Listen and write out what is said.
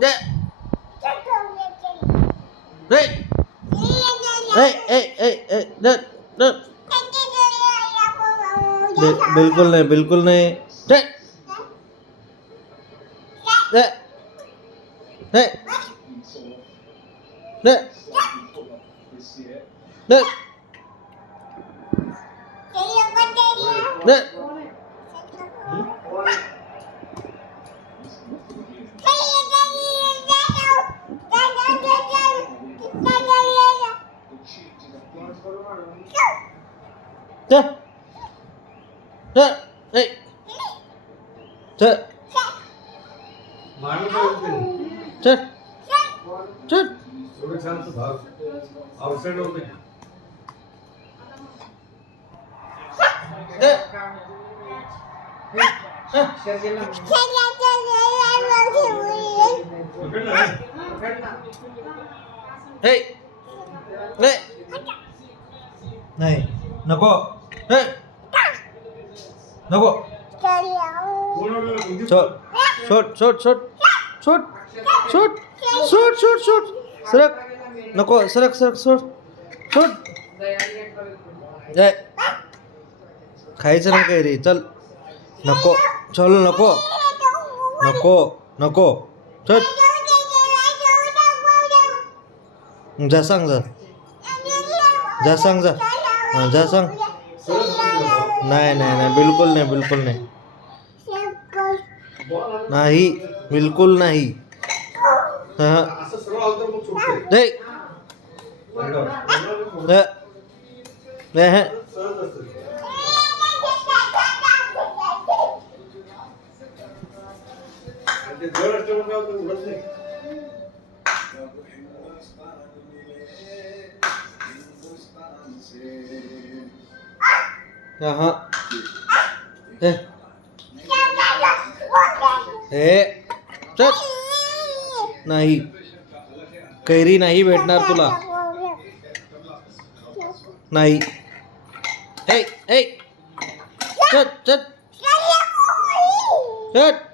दे दे दे दे बिल्कुल नहीं बिल्कुल नहीं दे दे दे दे दे दे Chết. Chết. Đi. Chết. Chết. Chết. Hey. Hey. नाही नको हे नको शोट शोट शोट शोट शोट शोट शोट शोट सरक नको सरक सरक शोट शोट ए खायचं नाही काही रे चल नको चल नको नको नको चल जा सांग जा सांग जा हां जा सांग नाही नाही नाही बिलकुल नाही बिलकुल नाही नाही बिलकुल नाही हां दे दे हाँ चल नाही कैरी नाही भेटणार तुला नाही चल चल चल